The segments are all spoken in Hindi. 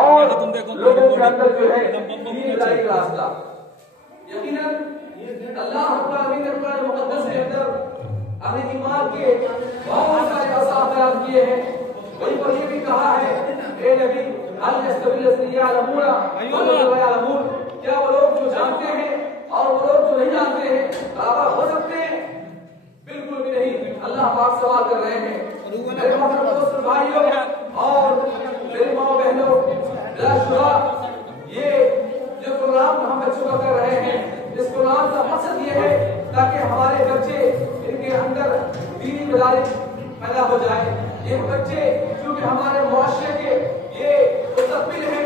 और लोगों के अंदर जो है रास्ता यकीनन अल्लाह ने कुरान मुकद्दस के अंदर अपने ईमान के बहुत सारे अहकाम बयान किए हैं। वहीं पर ये भी कहा है ए नबी अल यस्तविल यअलमून वल यअलमून, क्या वो लोग जो जानते हैं और वो लोग जो नहीं जानते हैं बराबर हो सकते हैं? बिल्कुल भी नहीं। अल्लाह पाक सवाल कर रहे हैं। मेरे मोहतरम भाइयों और मेरी माँ बहनों, ये जो प्रोग्राम हम बच्चों का कर रहे हैं, इस प्रोग्राम का मकसद ये है ताकि हमारे बच्चे इनके अंदर दीनी मदारिस पैदा हो जाए। ये बच्चे क्योंकि हमारे मुआशरे के ये मुस्तकबिल है,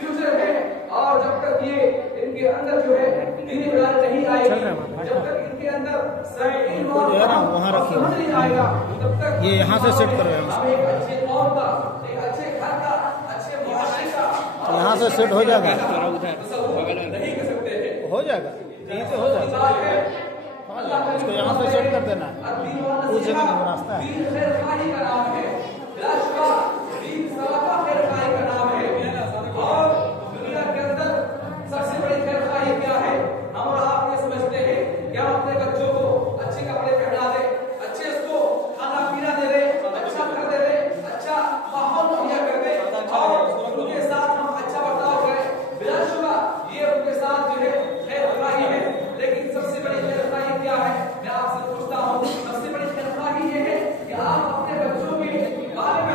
फ्यूचर है, और जब तक ये इनके अंदर जो है दीनी मदारिस नहीं आएगी, जब तक इनके अंदर वहाँ रखिए नहीं आएगा, तब तक ये यहाँ से सेट करो, एक अच्छे कौम का, एक अच्छे घर का, अच्छे मुआशरे का यहाँ से सेट हो जाएगा, नहीं कर सकते हैं। हो जाएगा, यहीं पे हो जाएगा। इसको यहाँ से सेट कर देना, उस जगह में रास्ता है। और दुनिया के अंदर सबसे बड़ी खैरखाही क्या है? हम और आप ये समझते हैं कि हम अपने बच्चों को अच्छे कपड़े पहना दे, अच्छे उसको खाना पीना दे दे, अच्छा कर दे दे, अच्छा माहौल मुहैया कर दे और उनके साथ हम अच्छा बर्ताव करें। बिलाशुबा ये उनके साथ जो है खैरखाही है, लेकिन सबसे बड़ी खैरखाही क्या है? मैं आपसे पूछता हूँ, सबसे बड़ी खैरखाही ये है कि आप अपने बच्चों के बारे में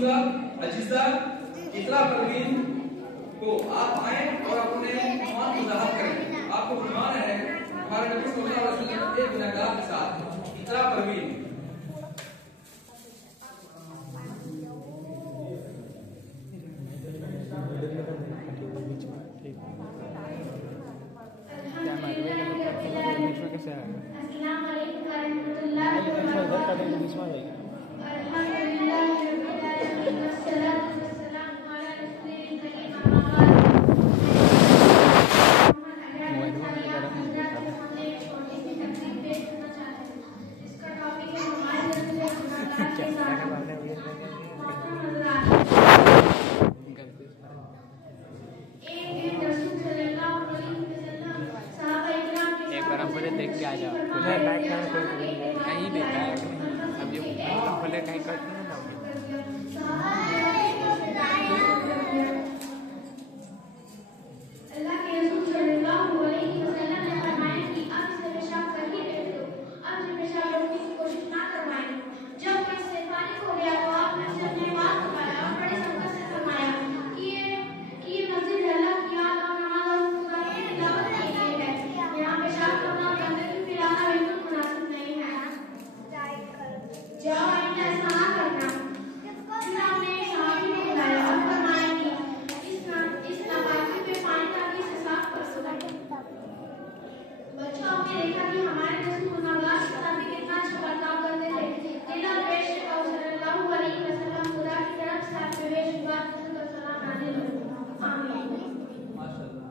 करूंगा अजीजा इकरा परवीन को आप आए और अपने ईमान को ज़ाहिर करें। आपको फरमान है हमारे नबी सल्लल्लाहु अलैहि वसल्लम एक गुनहगार के साथ इकरा परवीन। देख के आ जाओ कहीं देखा है अब ये भले कहीं करते हैं अल्लाह के रसूल सल्लल्लाहु अलैहि वसल्लम ने फरमाया कि अब इसे पेशाब कर ही बैठ दो, अब से पेशाब रोकने की कोशिश ना करवाएं। जब मैं इससे फारिग हो गया तो आपने मुझसे अपने बात बताया और बड़े संकट से फरमाया कि ये मस्जिद है, अल्लाह की याद और नमाज और खुदा की तिलावत के लिए है। यहाँ पेशाब करना और गंदगी फैलाना बिल्कुल मुनासिब नहीं है। जाओ आइंदा ऐसा ना करना। फिर आपने एक सहाबी को बुलाया और फरमाया कि इस नापाकी पे पानी डालने से साफ कर सकें। बच्चों, आपने देखा कि हमारे रसूल गुनाहगार के साथ भी कितना अच्छा बर्ताव करते थे। जिला पेश सल्लल्लाहु अलैहि वसल्लम खुदा की तरफ से आप पे बेशुमार और सलाम नाज़िल हो। आमीन। माशाअल्लाह।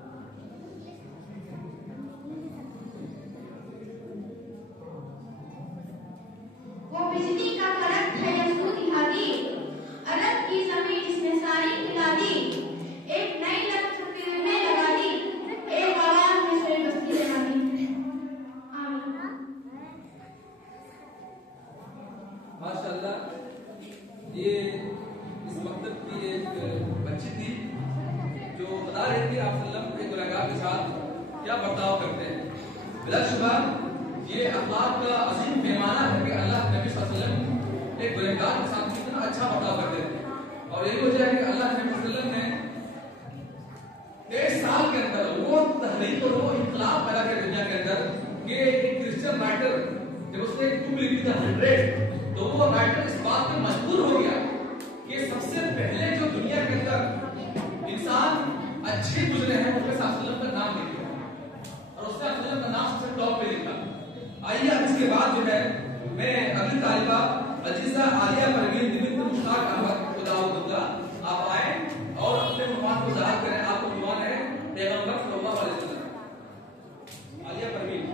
वो बिजली का करंट है यसूद दिखा दी, अरब की जमीन जिसने सारी खिला दी, एक नई लफ्ज़ में लगा दी, एक आवाज में सोई बस्ती लगा दी। आमीन। माशाअल्लाह। ये इस मकतब की एक बच्ची थी जो बता रही थी आप सल्लम के गुनहगार के साथ क्या बर्ताव करते हैं। बिलाशुबा ये अखलाक का अजीम पैमाना है कि अल्लाह के नबी सल्लल्लाहु अलैहि वसल्लम एक गुनहगार के साथ कितना अच्छा बर्ताव करते थे। और यही वजह है कि अल्लाह के नबी सल्लल्लाहु अलैहि वसल्लम ने 1 साल के अंदर वो तहरीक और वो इनकलाब पैदा किया दुनिया के अंदर कि एक क्रिश्चियन राइटर जब उसने एक बुक लिखी थी 100, तो वो राइटर इस बात पे मजबूर हो गया कि सबसे पहले जो दुनिया के अंदर इंसान अच्छे गुजरे हैं उनके साथ सल्लम का नाम लिखा और उसने सल्लम का नाम सबसे टॉप पे लिखा। आइए अब इसके बाद जो है मैं अगली तालिबा अजीजा आलिया परवीन बिन्त मुश्ताक अहमद को दावत दूंगा। आप आए और अपने मुकाम को ज़ाहिर करें। आपको ईमान है पैगंबर सल्लल्लाहु अलैहि वसल्लम। आलिया परवीन।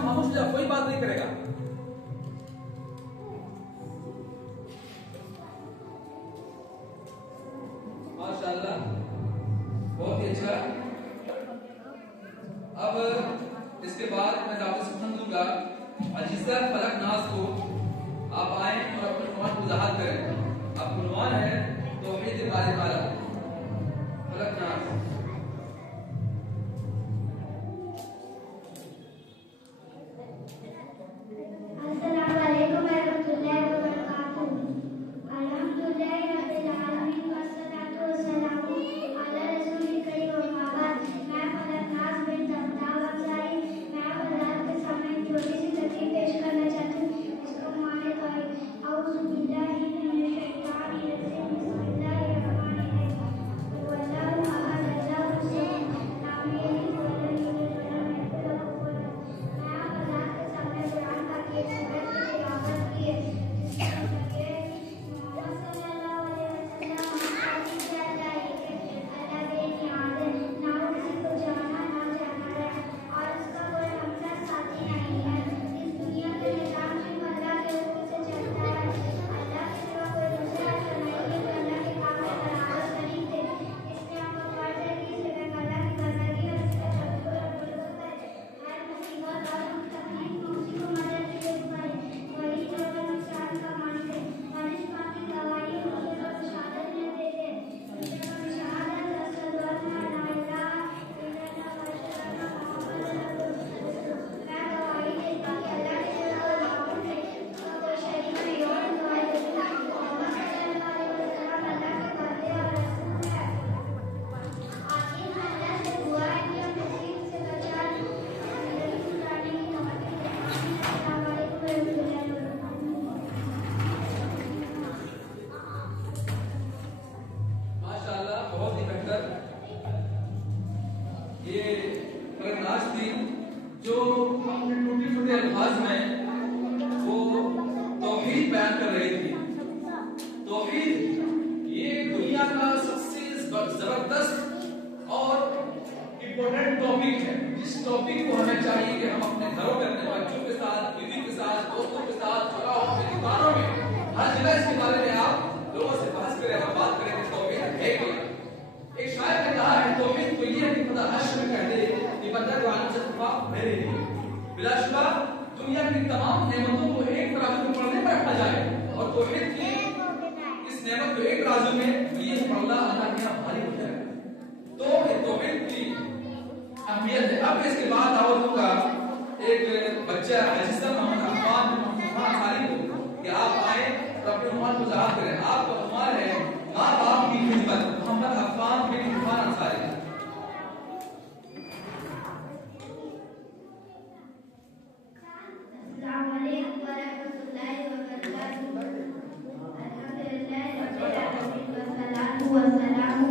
खामोश जाओ, कोई बात नहीं करेगा। माशाअल्लाह, बहुत ही अच्छा। इसके बाद मैं दावत सुखन दूंगा अजीजा फलक नाज को आप आए और अपने नुमान को वजाहत करें। आपको नुमान है तौहीद बारी ताला फलक नाज। अस्सलाम वालेकुम रहमतुल्लाहि व बरकातुहू। अल्हम्दुलिल्लाहि रब्बिल आलमीन वस्सलातु वस्सलामु अला रसूलिल करीम व मा बाद। मैं फलक नाज बिन अब्दाल अंसारी मैं हज़रात के सामने एक छोटी सी तकरीर पेश करना चाहती हूँ। इसका माने तो है औज़ु बिल्लाहि मिनश शैतानिर रजीम बिस्मिल्लाहिर रहमानिर रहीम वल्लाहु अहद अल्लाहु समद लम यलिद व लम यूलद व लम यकुल लहू कुफुवन अहद। मैं हज़रात के सामने कुरान का एक सूरत की तिलावत की है जिसका मतलब है मोहम्मद सल्लल्लाहु अलैहि वसल्लम हमारी अल्लाह बेनियाज़ है, ना वो किसी को जाना ना जाना है और उसका कोई हमसर साथी नहीं है। इस दुनिया के निजाम में अल्लाह के हुक्म से चलता है। अल्लाह के सिवा कोई दूसरा तो नहीं है जो अल्लाह के काम में बराबर शरीक थे। इसलिए हमको फर्ज है कि इस जगह अल्लाह की बंदगी और इसका तवज्जुह और बुलंद करें। हर मुसीबत और तकलीफ में उसी को मदद के पाए वही जो हमें नुकसान का मानते और इस बात की गवाही उनकी और शहादत में देते हैं। शहादत रसूलुल्लाह ला इलाहा इल्लल्लाह व अशहदु अन्ना मुहम्मदन रसूलुल्लाह। मैं गवाही देता हूं कि अल्लाह के सिवा कोई माबूद नहीं, उसका कोई शरीक नहीं और गवाही देता हूं मोहम्मद सल्लल्लाहु अलैहि वसल्लम अल्लाह के बंदे और रसूल हैं। आखिर में अल्लाह से दुआ है कि हम नसीब से बचा लें जिंदगी गुजारने की तौफीक दे। अस्सलाम वालेकुम रहमतुल्लाहि व बरकातुहू। माशाअल्लाह बहुत ही बेहतर ये फलक नाज थी जो अपने टूटे फूटे अल्फाज में वो तौहीद बयान कर रही थी। तौहीद ये दुनिया का सबसे जबरदस्त और इम्पोर्टेंट टॉपिक है, जिस टॉपिक को हमें चाहिए कि हम अपने घरों में अपने बच्चों के साथ, बीवी के साथ, दोस्तों के साथ, चौराहों में, दुकानों में, हर जगह इसके बारे में आप लोगों से बहस करें और बात करें कि तौहीद है क्या। एक शायर ने कहा है तौहीद तो ये है कि खुदा हश्र में कह दे कि बंदा जो आलम से तफा मेरे लिए। बिलाशुबा दुनिया की तमाम नेमतों को एक तराजू में पढ़ने पर रखा जाए और तौहीद की इस नेमत को एक तराजू में ये पढ़ना अल्लाह के यहाँ भारी हो जाए। तो तौहीद की अहमियत है। अब इसके बाद दावत दूंगा एक बच्चा अजीजा मोहम्मद अफान अंसारी को कि आप आए और अपने नुमान को वजाहत करें। आपका नुमान है माँ बाप की खिदमत, मोहम्मद अफान बिन इरफान अंसारी। अस्सलाम वालेकुम व रहमतुल्लाहि व बरकातुहू। अल्हम्दुलिल्लाहि रब्बिल आलमीन वस्सलातु वस्सलामु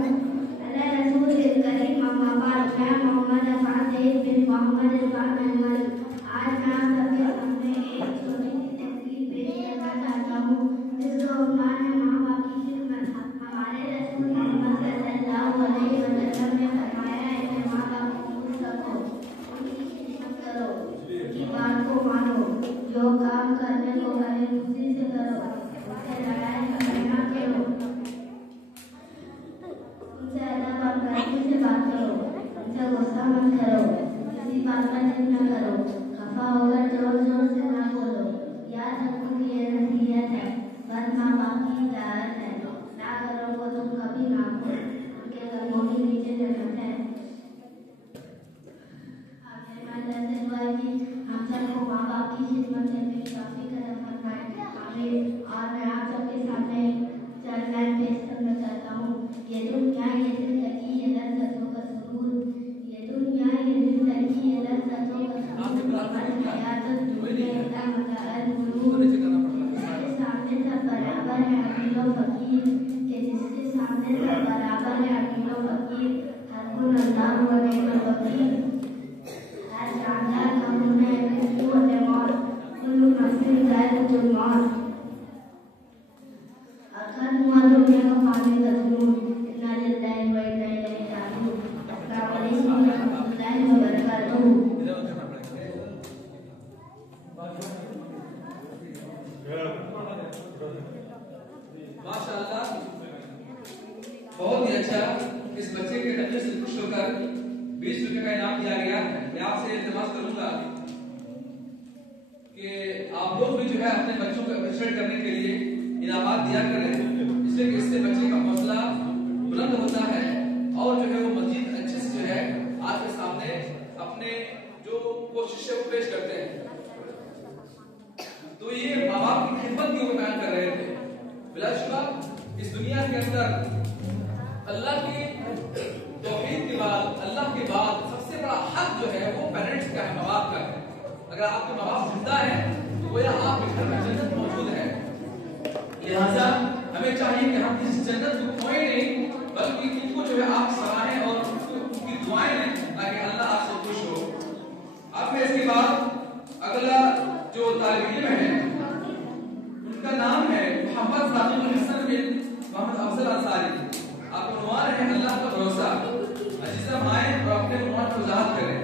अला रसूलिल करीम अम्मा बाद। मैं मोहम्मद अफान सईद बिन मोहम्मद इरफान अहमद आज मैं आप सबके सामने एक छोटी सी तकरीर पेश करना चाहता हूँ जिसका उन्वान है माँ बाप की खिदमत। हमारे रसूल मोहम्मद सल्लल्लाहु अलैहि वसल्लम ने फरमाया है कि माँ बाप को खुश रखो, उनकी खिदमत करो, उनकी बात को मानो, जो काम करने को कहे खुशी से करो, उनसे लड़ाई झगड़ा ना करो, उनसे अदब और करनी से बात करो, उनसे गुस्सा मत करो, किसी बात का जिद न करो, खफा होकर जोर जोर से ना बोलो। याद रखो कि ये नसीहत है, बस माँ बाप की इजाजत है, ना करो वो तुम कभी ना करो, उनके कदमों के नीचे जन्नत है। आखिर में अल्लाह से दुआ है कि हम सबको माँ बाप की खिदमत करने की तौफीक अता फरमाए। आमीन। और मैं आप सबके सामने चंद लाइन पेश करना चाहता हूँ। ये दुनिया ये जिंदगी ये लज्जतों का सुरूर, ये दुनिया ये जिंदगी ये लज्जतों का सुरूर, हयातुद दुनिया मताअल गुरूर। जिसके सामने सब बराबर है अमीर व फकीर, के जिसके सामने सब बराबर है अमीर व फकीर, हस्बुनल्लाह व निअमल वकील। हर जानदार का होना है कुल्लू अल-मौत, कुल्लू नफ्सिन ज़ाइक़तुल मौत। अखर हुआ दुनिया का पानी का जुनून, इन्ना लिल्लाहि व इन्ना इलैहि राजिऊन। अस्सलाम वालेकुम व रहमतुल्लाहि व बरकातुहू। माशाअल्लाह बहुत ही अच्छा। इस बच्चे के नजर से खुश होकर 20 रुपए का इनाम अपने बच्चों को अप्रिशिएट करने के लिए इनामात दिया करें, इसलिए कि इससे बच्चे का हौसला बुलंद होता है और जो है वो मजीद अच्छे से जो है आपके सामने अपने जो कोशिश है वो पेश करते हैं। तो ये माँ बाप की खिदमत की बयान कर रहे थे। बिलाशुबा इस दुनिया के अंदर अल्लाह के तौहीद के बाद, अल्लाह के बाद सबसे बड़ा हक जो है वो पेरेंट्स का है, माँ बाप का है। अगर आपके माँ बाप जिंदा है तो गोया आपके घर में जन्नत मौजूद है। लिहाजा हमें चाहिए कि हम इस जन्नत को खोएं नहीं, बल्कि उनको जो है आप सराहें और उनकी दुआएं लें ताकि अल्लाह आपसे खुश हो। अब मैं इसके बाद अगला जो तालिब इल्म है उनका नाम है मोहम्मद साकिब हसन बिन मोहम्मद अफजल अंसारी। आपका उन्वान है अल्लाह का भरोसा। अजीजा आए और अपने उन्वान को वजाहत करें।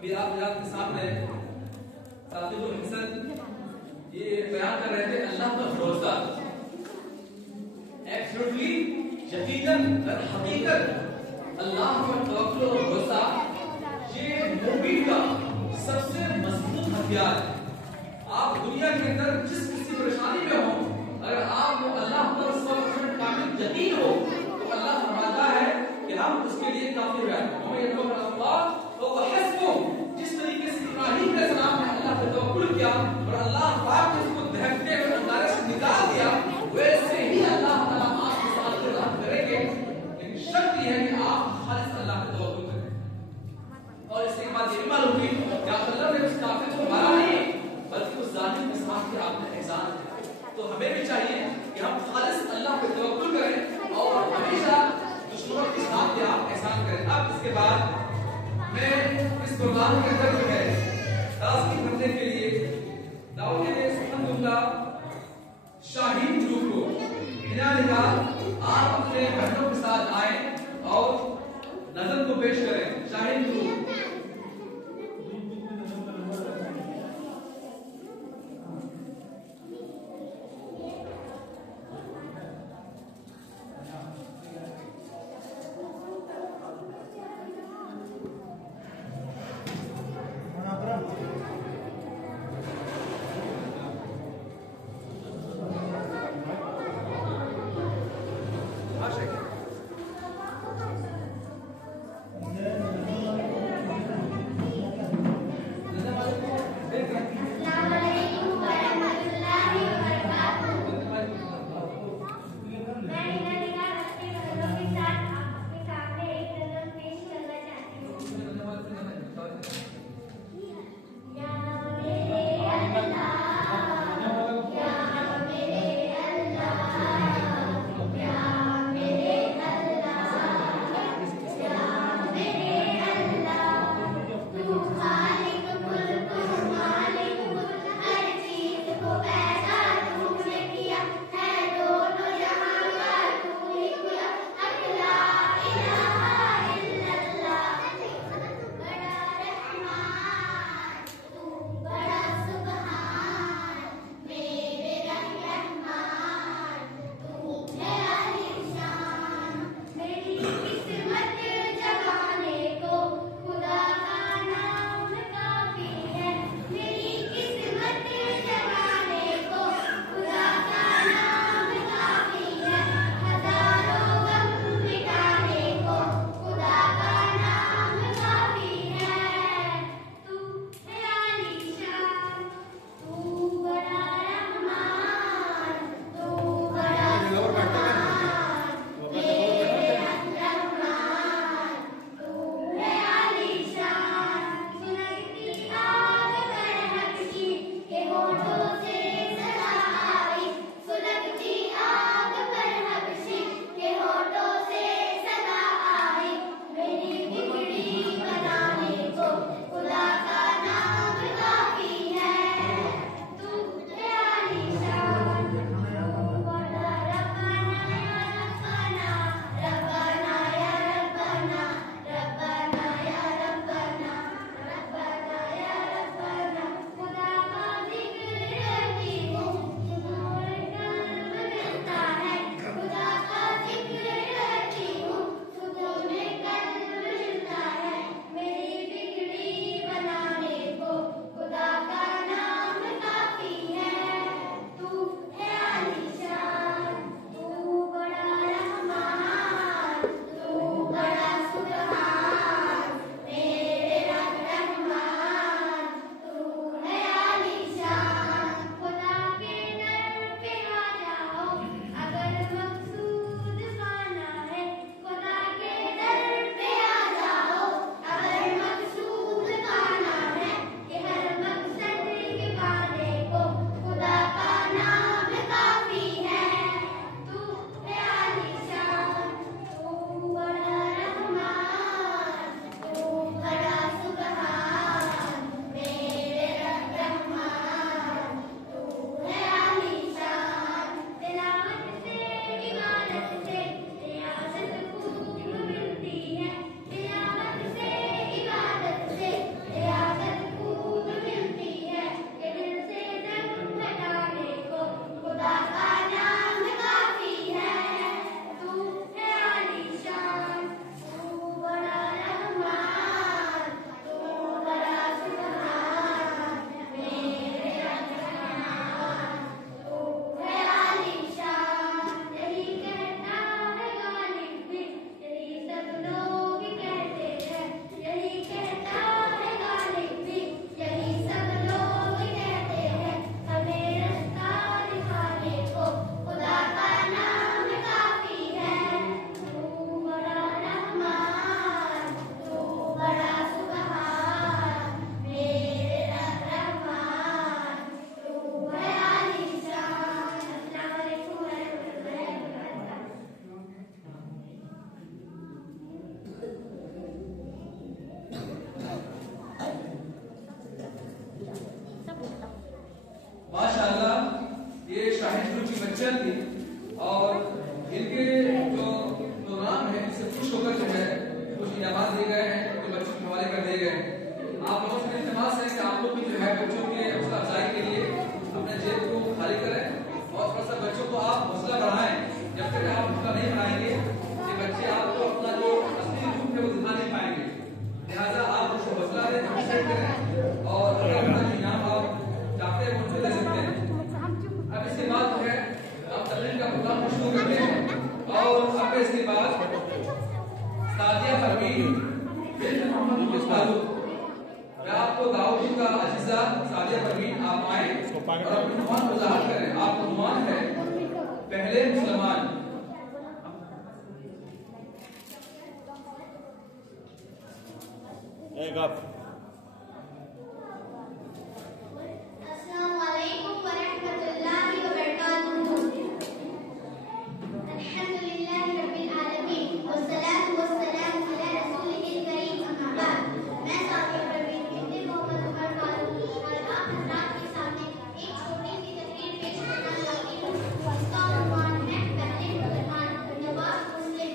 अभी आप के सामने साकिबुल हसन ये बयान कर रहे थे अल्लाह का भरोसा। एब्सोल्युटली यकीनन दर हकीकत अल्लाह पर तवक्कुल और भरोसा ये मोमिन का सबसे मजबूत हथियार है। आप दुनिया के अंदर जिस किसी परेशानी में हो, अगर आपको अल्लाह पर 100% कामिल यकीन हो तो अल्लाह फरमाता है कि हम उसके लिए काफी हैं। जिस तरीके से इब्राहीम अलैहिस्सलाम ने अल्लाह पर तवक्कुल किया और अल्लाह पाक ने उसको दहकते हुए अंगारे से निकाल दिया, वैसे ही अल्लाह ताला आपके साथ रहम करेंगे। लेकिन शर्त यह है कि आप खालिस अल्लाह पर तवक्कुल करें। और इसके बाद ये मालूम हुई कि अल्लाह ने उस काफिर को मारा नहीं, बल्कि उस जालिम के साथ भी आपने एहसान किया। तो हमें भी चाहिए कि हम खालिस अल्लाह पर तवक्कुल करें और हमेशा दुश्मनों के साथ भी आप एहसान करें। अब इसके बाद मैं इस प्रोग्राम के अंदर जो है बच्चियां थी और इनके जो नाम है इससे खुश होकर जो है कुछ इनामात दिए गए हैं, जो बच्चों के हवाले कर दिए गए हैं। आप लोगों से इल्तिमास है कि आप लोग भी जो है बच्चों के हौसला अफजाई के लिए अपने जेब को खाली करें और थोड़ा सा बच्चों को आप हौसला बढ़ाएं। जब तक आप हौसला नहीं बढ़ाएंगे कि बच्चे आपको अपना जो असली रूप है वो दिखा नहीं पाएंगे। लिहाजा आप उनको हौसला दें, मोटिवेट करें और अपना इनाम आप चाहते हैं उनको दे सकते हैं। अब इसके बाद जो है आप तकरीर का प्रोग्राम शुरू करते हैं और अब इसके बाद सादिया परवीन बिन्त मोहम्मद मुस्ताफिज, मैं आपको दाऊद का अजीजा सादिया परवीन आप आए और अपने नुमान को ज़ाहिर करें। आपको नुमान है पहले मुसलमान। अस्सलाम वालेकुम व रहमतुल्लाहि व बरकातुहू। अल्हम्दुलिल्लाहि रब्बिल आलमीन वस्सलातु वस्सलामु अला रसूलिहिल करीम अम्मा बाद। मैं सादिया परवीन बिन्त मोहम्मद उमर फारूक और आप हज़रात के सामने एक छोटी सी तकरीर पेश करना चाहती हूँ। इसका उन्वान है पहले मुसलमान नवाज मुस्लिम।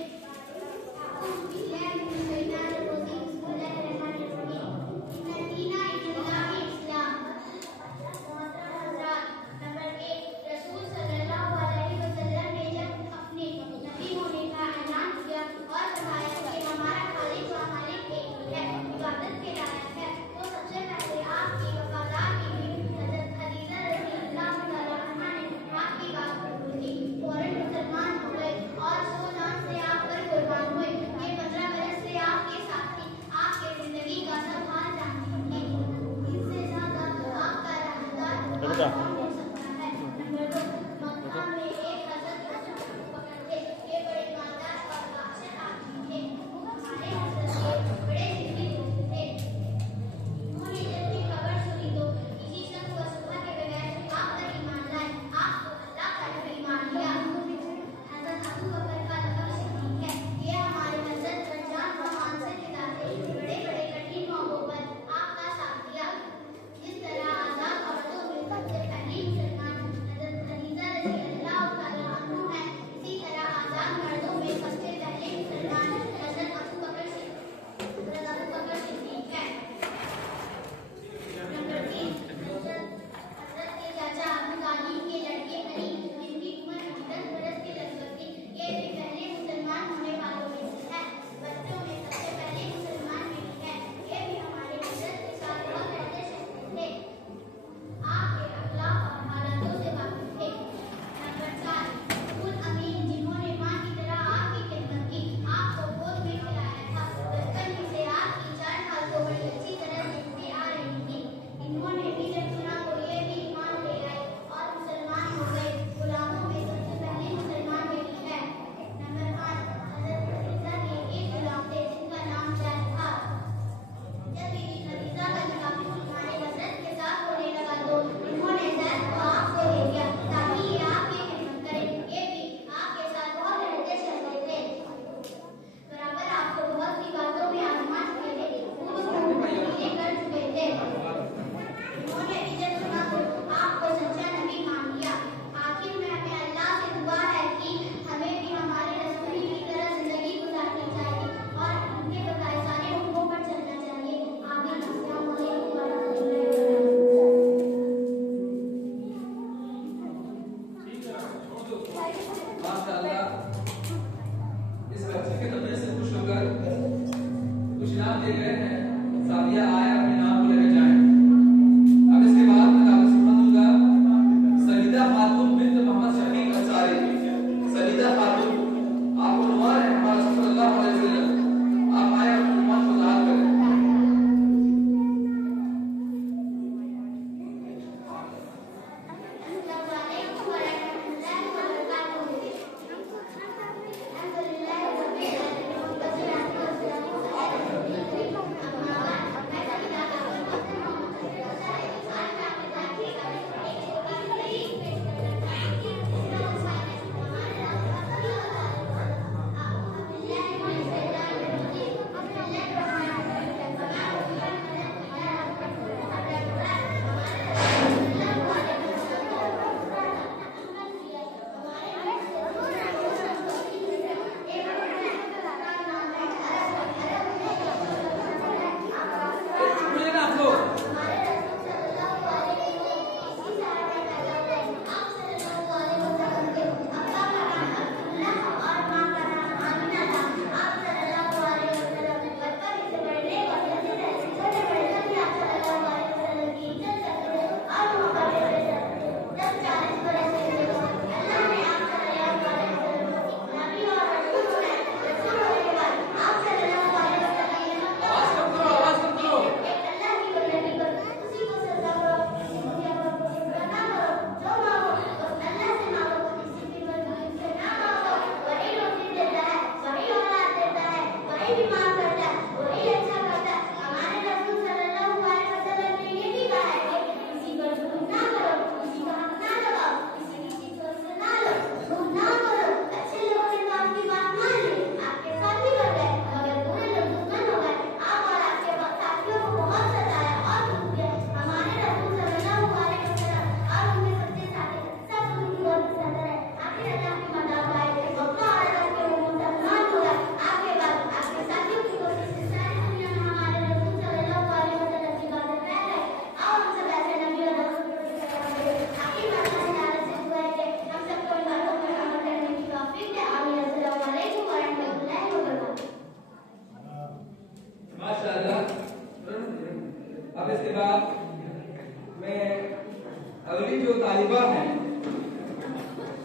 अगली जो तालिबा है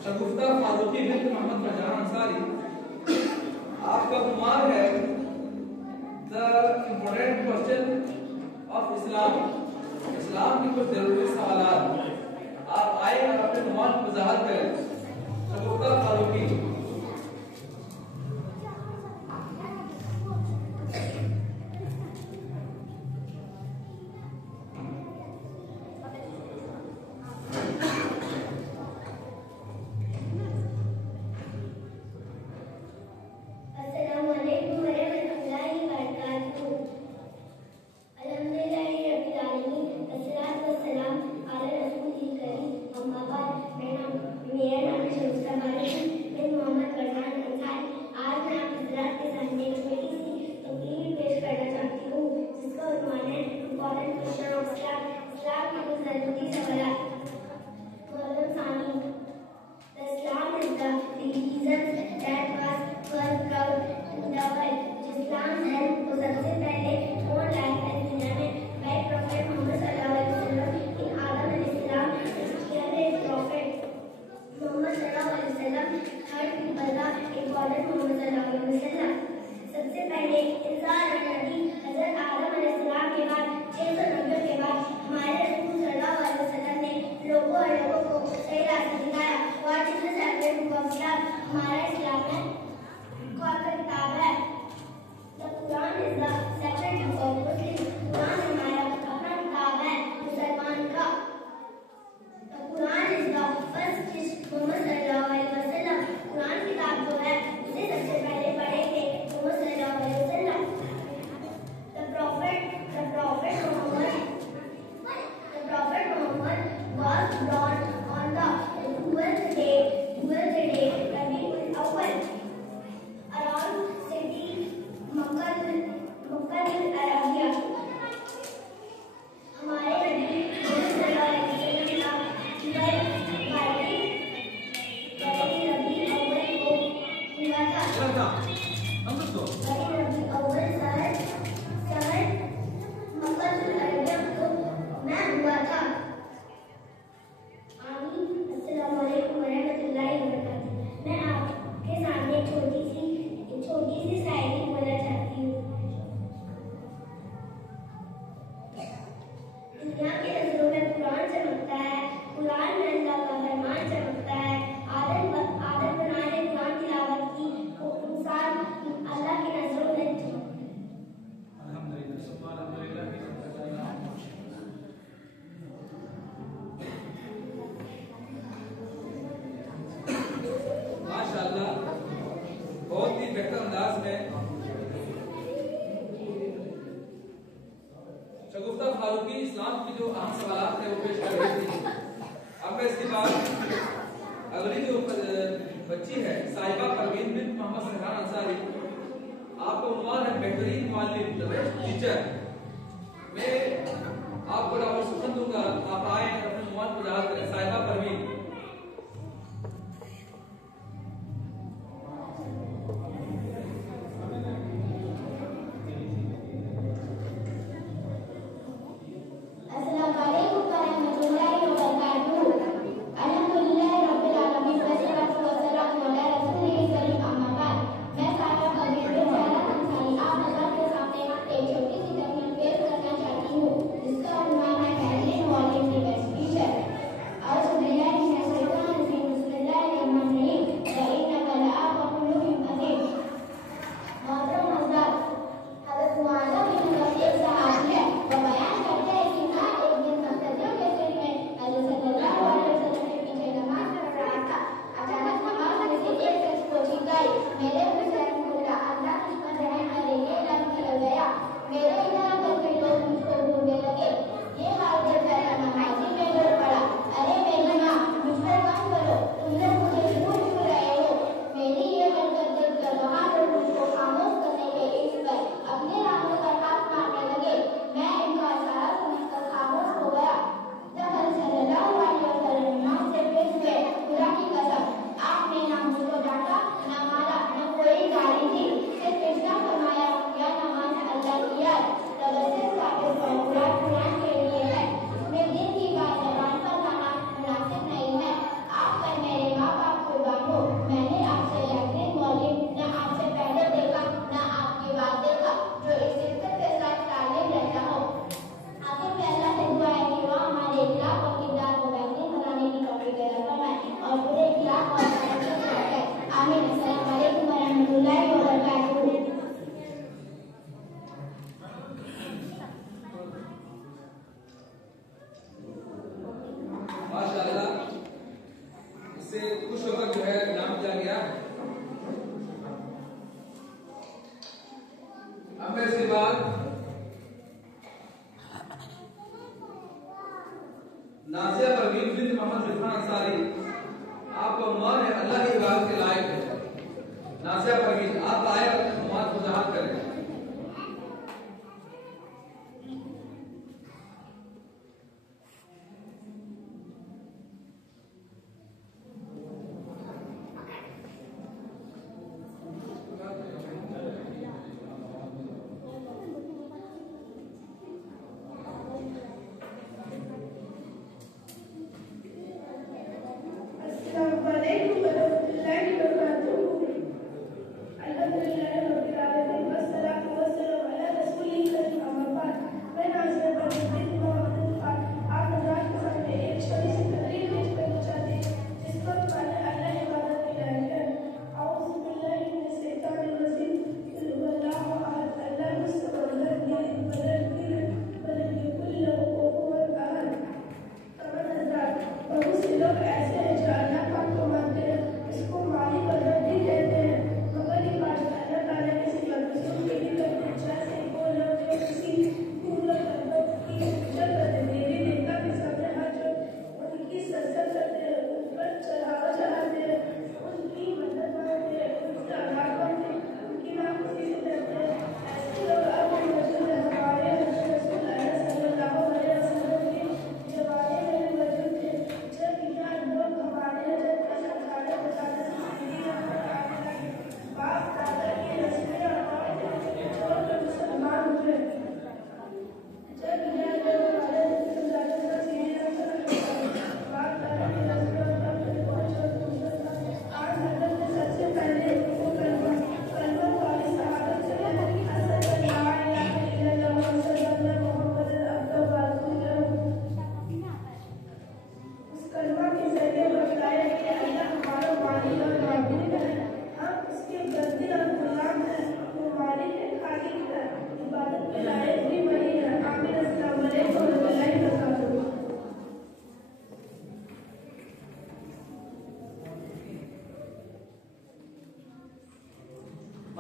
शगुफ्ता फारूकी बिन्त मोहम्मद फरजान अंसारी, आपका उम्र है the important question of Islam, इस्लाम के कुछ जरूरी सवाल। आप आए और अपने नुमान की वजाहत करें। शगुफ्ता फारूकी। सबसे पहले इंसान नबी हजरत आदम अलैहिस्सलाम के बाद 690 के बाद हमारे रसूल सल्लल्लाहु अलैहि वसल्लम ने लोगों को सही रास्ता दिखाया। What is the secret book of Islam? हमारा इस्लाम में कौन सा किताब है? The Quran is the secret book of Muslim. कुरान हमारा अपना किताब है मुसलमान का। The Quran is the first text Muhammad सल्लल्लाहु अलैहि वसल्लम। कुरान किताब जो है उसे सबसे पहले पढ़ेंगे मोहम्मद सल्लल्लाहु अलैहि वसल्लम। The Prophet Muhammad was born on the 12th day Rabiul Awwal around city Makkah al-Arabia। हमारे नबी सल्लल्लाहु अलैहि वसल्लम का रबीउल अव्वल को हुआ था। रबीउल अव्वल शहर मक्का अल-अरबिया में हुआ था। आमीन। अस्सलाम वालेकुम वरहमतुल्लाहि वबरकातुहू। मैं आपके सामने एक छोटी सी शायरी बोलना चाहती हूँ। दुनिया की नजरों में कुरान चमकता है, कुरान में अल्लाह का फरमान चमकता है। आदत बनाने कुरान तिलावत की इंसान अल्लाह की नजरों में माशाअल्लाह बहुत ही बेहतर अंदाज में शगुफ्ता फारूकी इस्लाम की जो अहम सवाल थे वो पेश कर रही थी। अब मैं इसके बाद अगली जो बच्ची है साहिबा परवीन बिन्त मोहम्मद फरजान अंसारी, आपका उन्वान है बेहतरीन मालिम, द बेस्ट टीचर। मैं आपको डावर सुखन दूंगा, आप आए अपने उन्वान को याद करें। साहिबा परवीन। अस्सलाम वालेकुम वरहमतुल्लाहि वबरकातुहू। अल्हम्दुलिल्लाहि रब्बिल आलमीन वस्सलातु वस्सलामु अला रसूलिल करीम अम्मा बाद। मैं साहिबा परवीन बिन्त अंसारी आप हज़रात के सामने एक छोटी सी तकरीर पेश करना चाहती हूँ, जिसका उन्वान है पहले मौलिक नाज़िया परवीन बिन मोहम्मद रिफान अंसारी, आपका उम्र है अल्लाह की इबादत के लायक है। नाज़िया परवीन, आप आए अपने उम्र को वजाहत करें।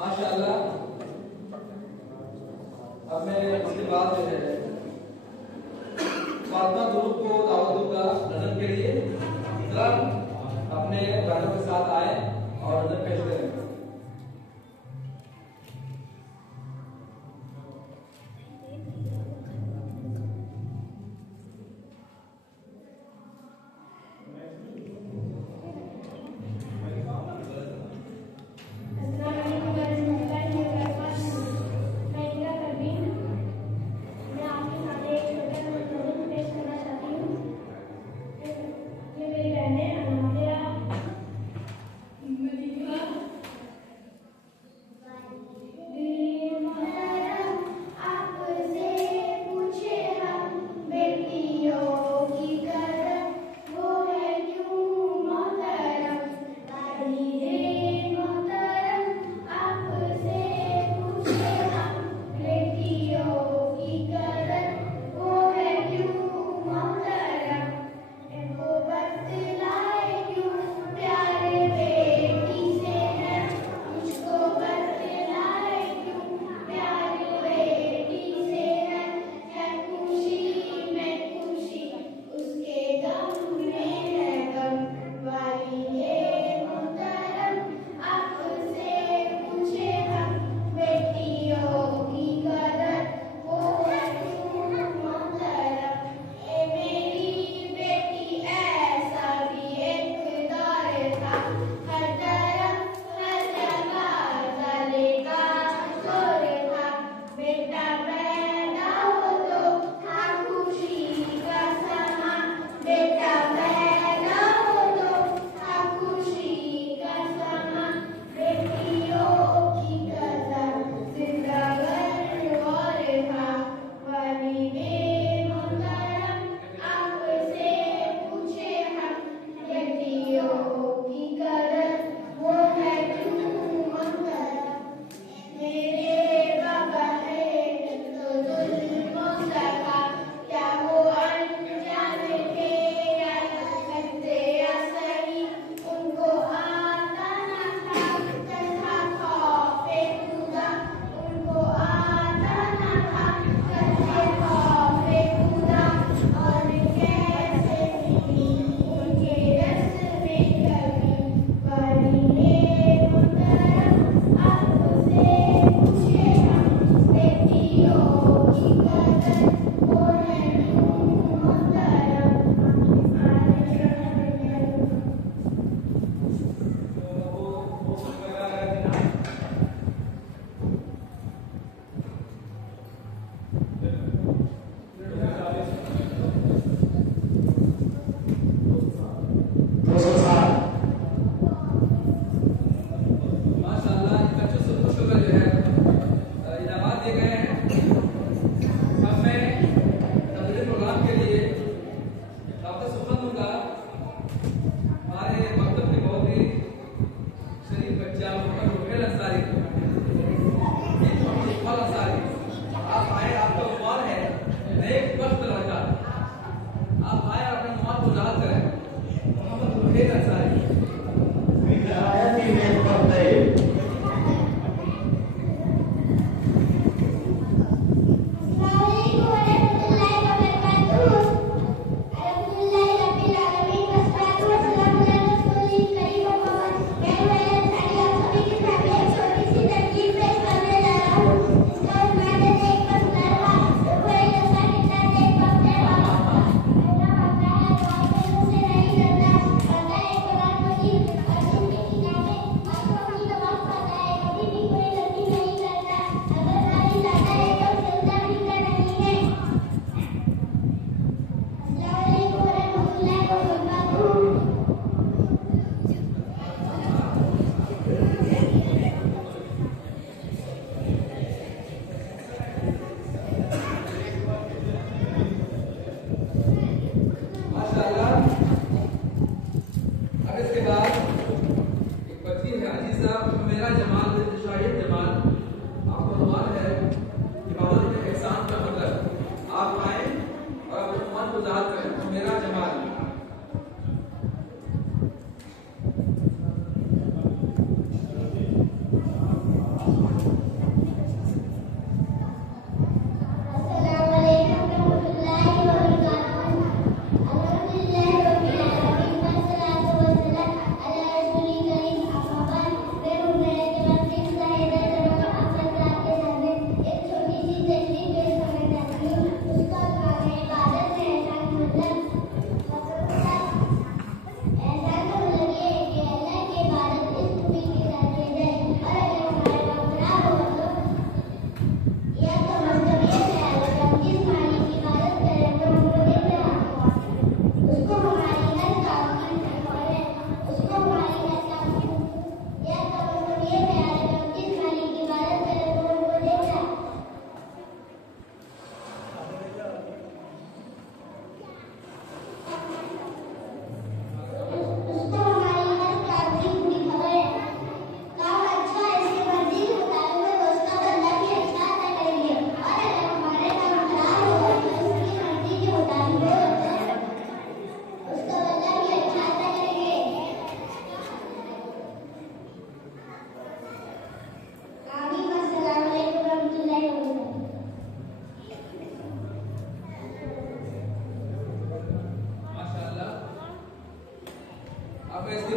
माशाअल्लाह। अब मैं इसके बाद जो है फातिमा ग्रुप को दावत दूंगा नजर के लिए। जरा अपने गानों के साथ आए और नजर पेश करें।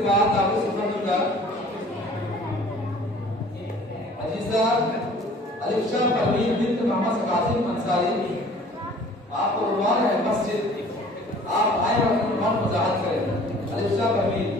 बाद आपको सुनना दूंगा अजीजा अलिशा परवीन बिन्त मोहम्मद कासिम अंसारी, आपको रुमान है मस्जिद, आप आए और अपने रुमान को जाहिर करें। अलिशा परवीन।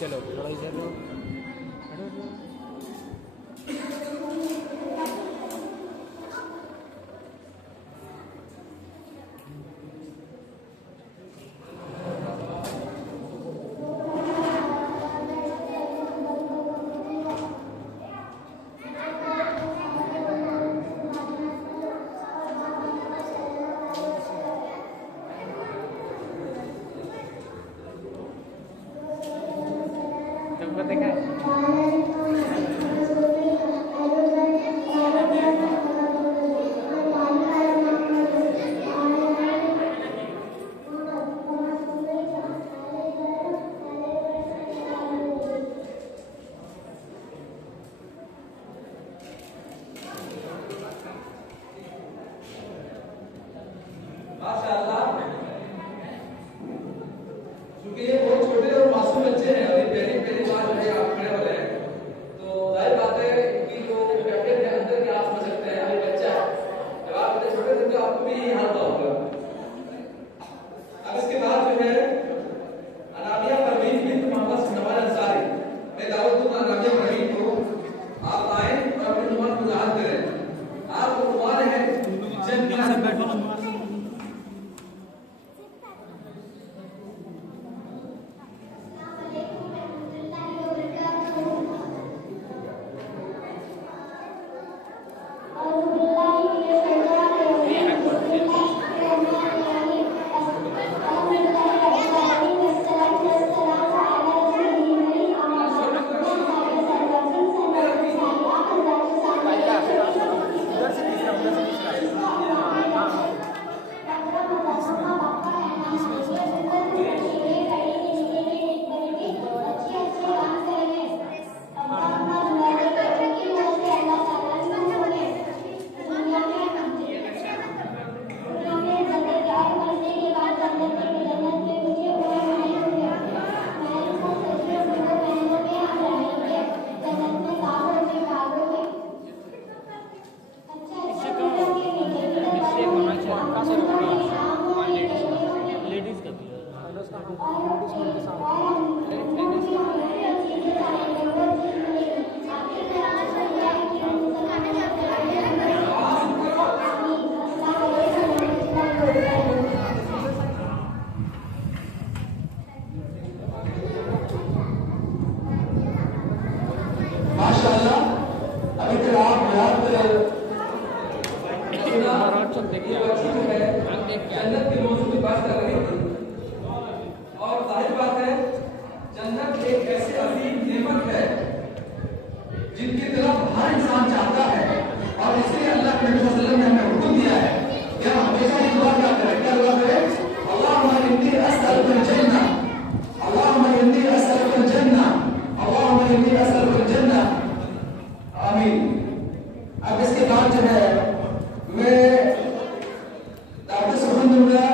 चलो थोड़ा इधर लो। अभी तक आप बहुत जन्नत के मौजूद की बात कर रही थी और जाहिर बात है जन्नत एक ऐसी अजीम नेमत है जिनकी तरफ हर इंसान चाहता है और इसलिए अल्लाह के नबी सल्लल्लाहु अलैहि वसल्लम ने हमें हुक्म दिया है कि हम हमेशा ये दुआ क्या करें, क्या दुआ करें? अल्लाहुम्मा इन्नी अस्अलुकल जन्नह, अल्लाहुम्मा इन्नी अस्अलुकल जन्नह, अल्लाहुम्मा इन्नी अस्अलुकल जन्नह। आमीन। अब इसके बाद जो है मैं डॉक्टर सुबहानुल्लाह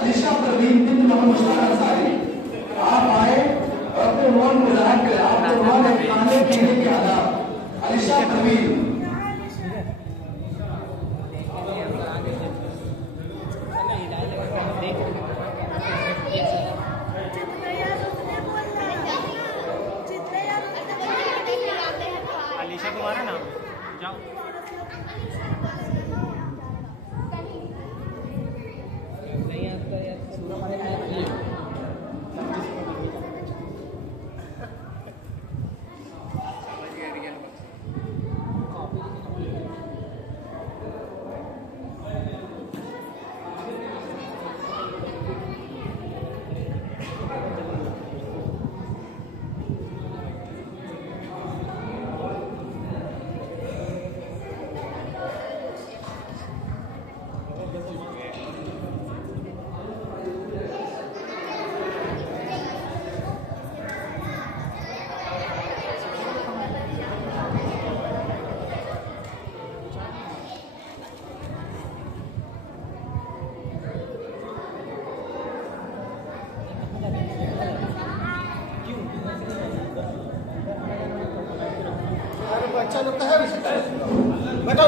अलीशा परवीन बिन मोहम्मद मुश्ताक अंसारी आप आए और अपने उन्वान को जाहिर करें। आपके उन्वान है खाने पीने के आदाब। अलीशा परवीन अलीशा तुम्हारा नाम जाओ। अच्छा लगता है बैठो।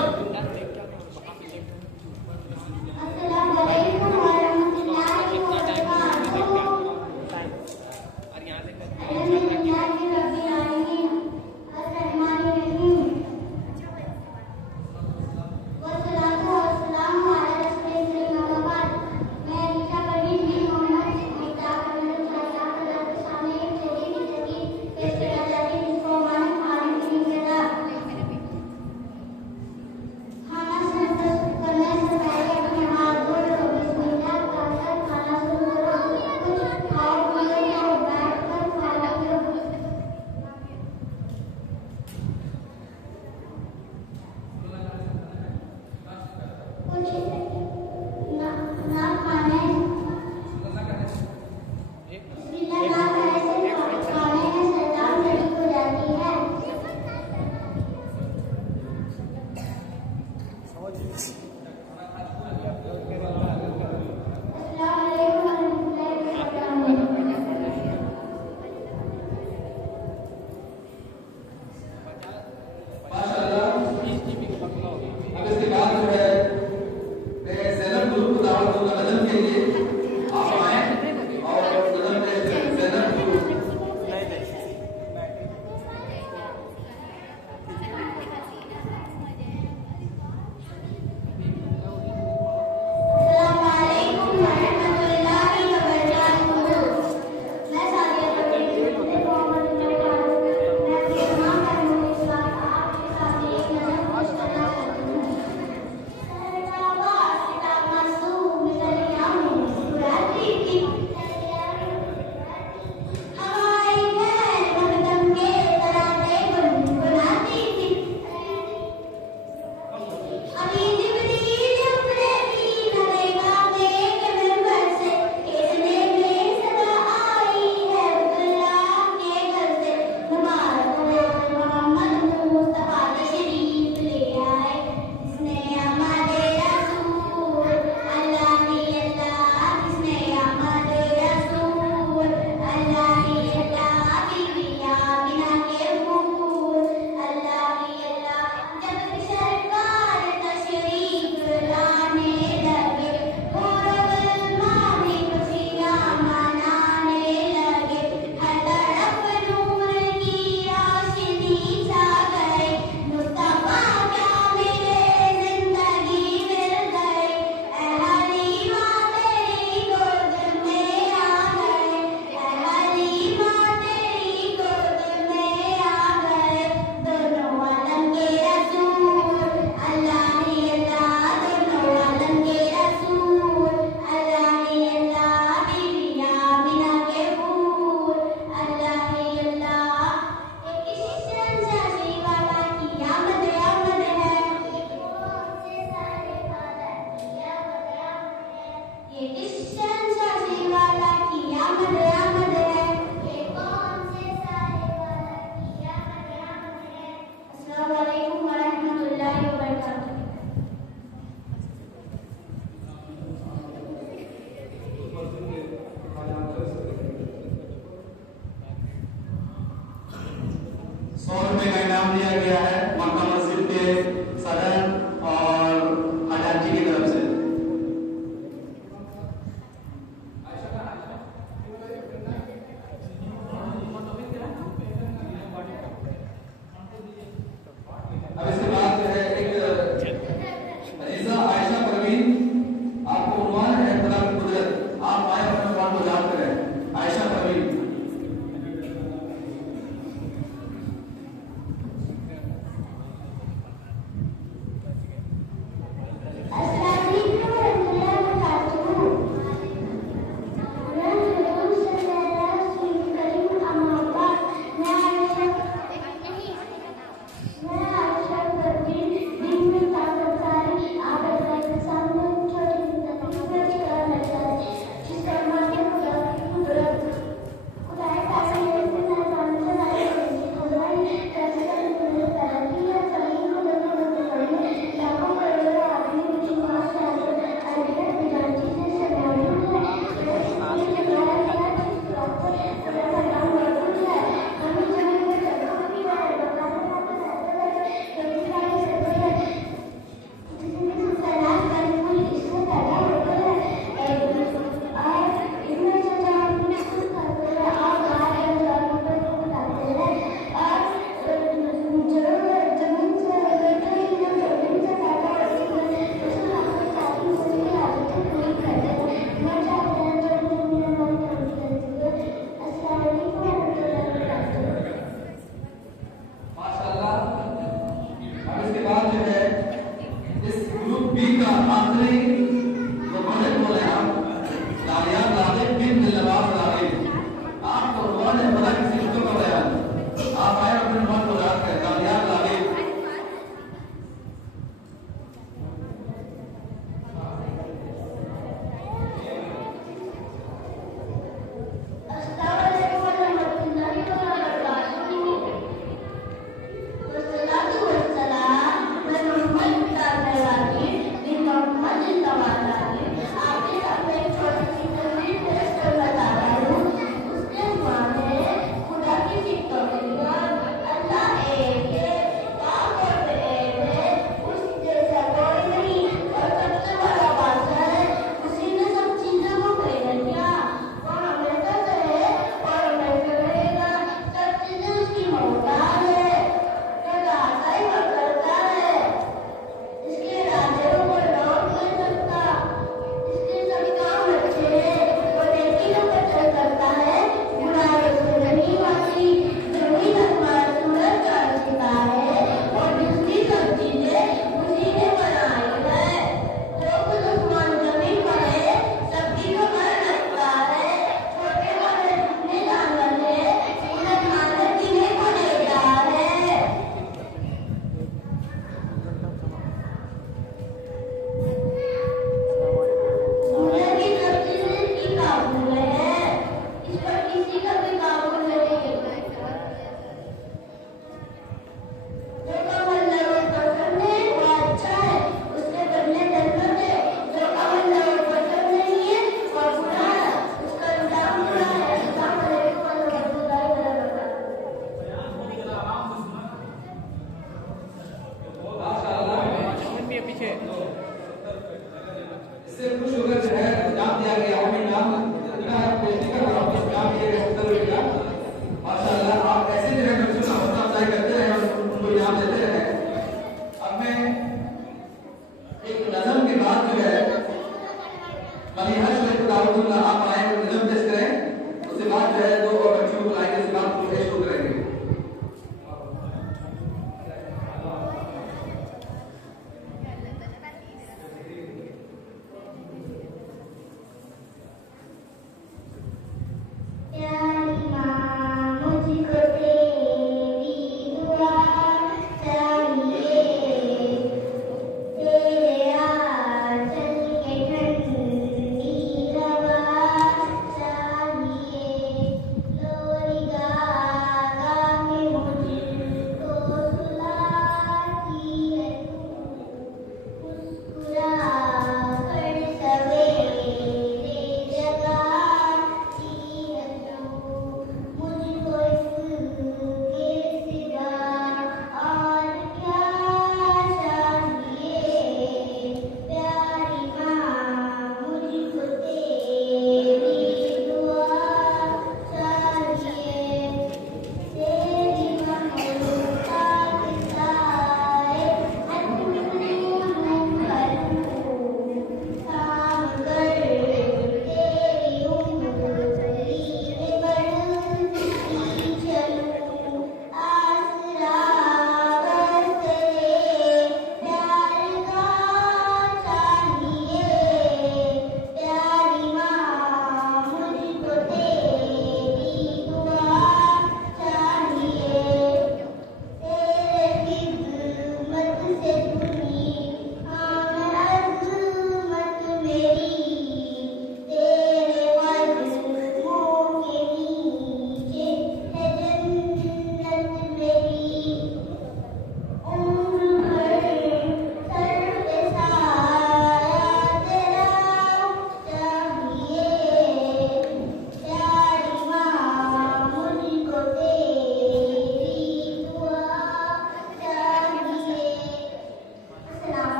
का इनाम दिया गया है मक्का मस्जिद के सदर और खजांची की तरफ से। अब इसके बाद जो है एक अजीजा आयशा परवीन, आपको उन्वान है खुदा की कुदरत, आप आए अपने उन्वान को याद करें। आयशा परवीन।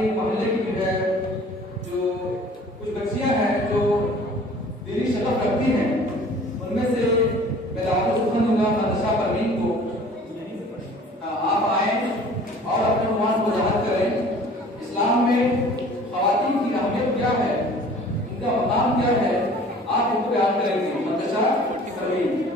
हमारी मोहल्ले की जो है जो कुछ बच्चियां हैं जो दीनी शगफ रखती हैं, उनमें से मैं दावत सुखन दूंगा मदरसा परवीन को, आप आए और अपने उन्वान को ज़ाहिर करें। इस्लाम में ख़वातीन की अहमियत क्या है, उनका मकाम क्या है, आप इनको बयान करेंगे। मदरसा परवीन।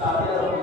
मतलब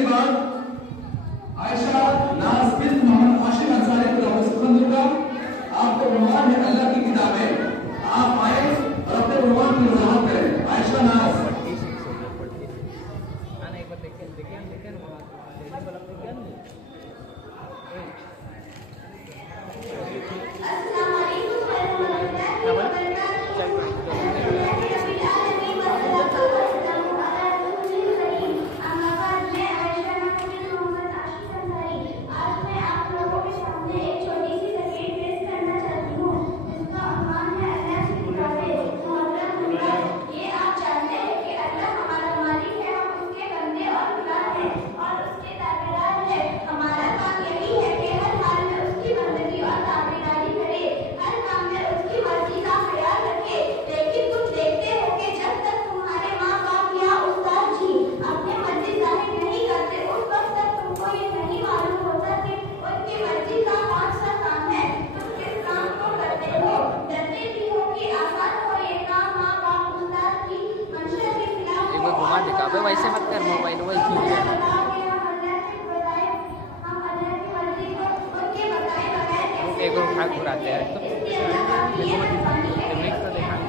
इसके बाद आयशा नाज बिन मोहम्मद आशिक अंसारी को आपको सुखन दूंगा। आपको उन्वान है अल्लाह की किताबें, आप आए और अपने उन्वान की वजाहत करें। आयशा नाज वैसे मत कर, मोबाइल वही ठीक है। एक और भाग घुराते हैं तो देखा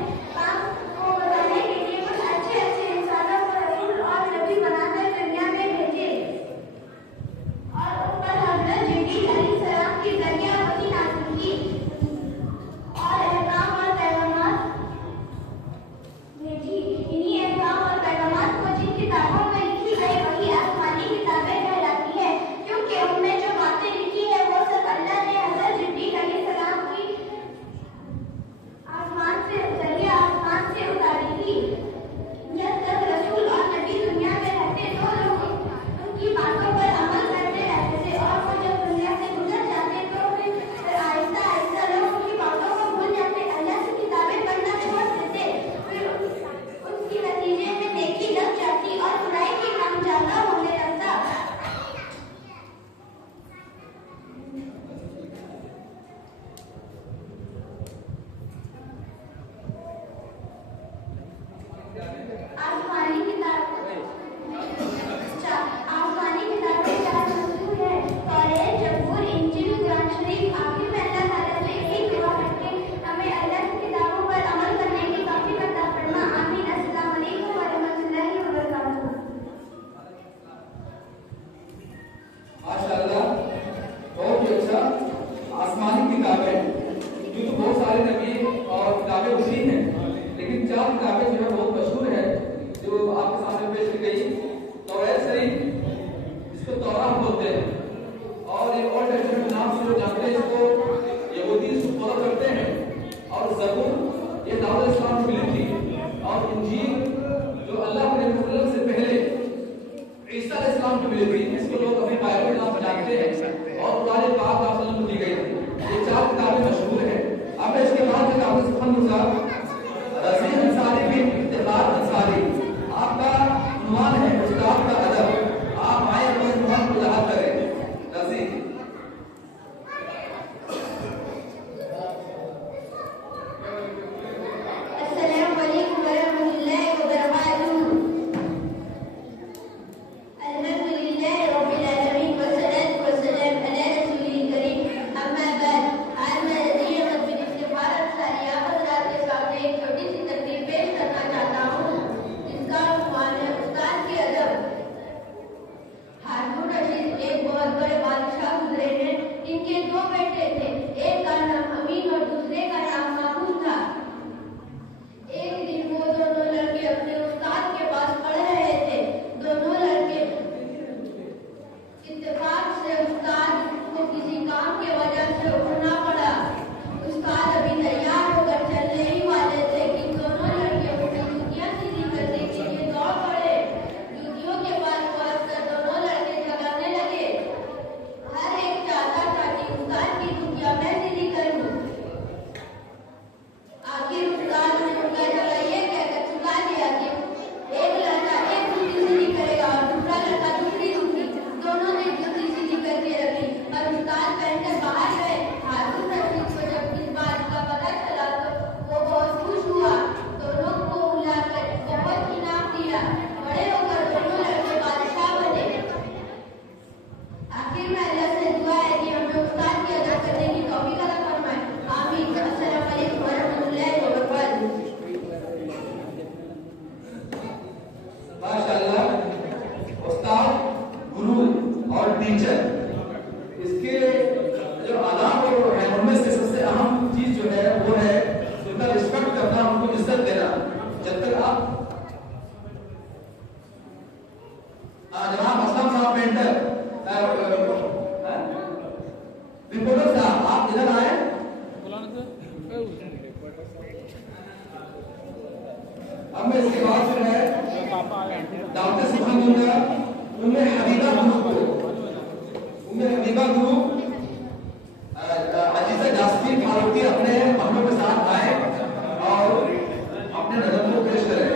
अब मैं इसके बाद जो है दावत सुखान दूंगा उम्मे हबीबा ग्रुप अजीजा जास्मीन फारूकी अपने महलों के साथ आए और अपने नजर को पेश करें।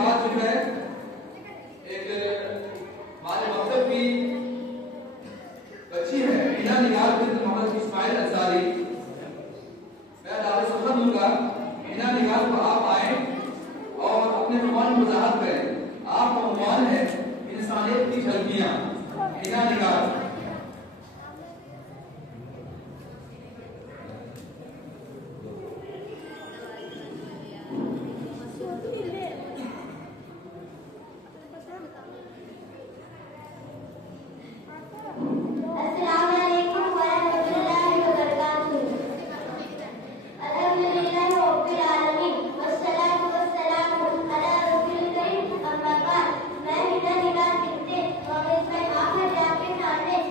बाद जो है एक हमारे मकतब की बच्ची है मीना निगार बिन्त मोहम्मद इस्माइल अंसारी, मैं दावत सुखन दूंगा। मीना निगार को आप आए और अपने उन्वान को वजाहत करें। आपका उन्वान है इंसानियत की झलकियां। मीना निगार मैं मीना निगार बिन्त मोहम्मद इस्माइल आपके सामने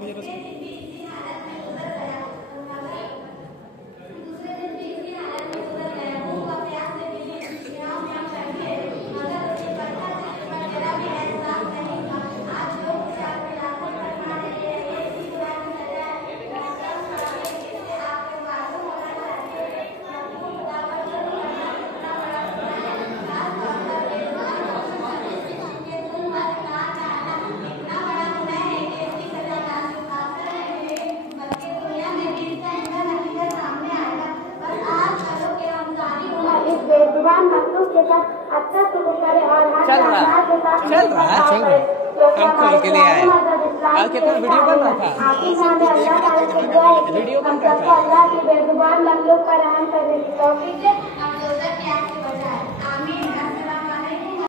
बजे रसूल चल रहा है हम खोल के ले आए और कितना वीडियो बन रहा था वीडियो बन रहा था अल्लाह की बेजुबान मखलूक का रहम करने की तौफीक दे।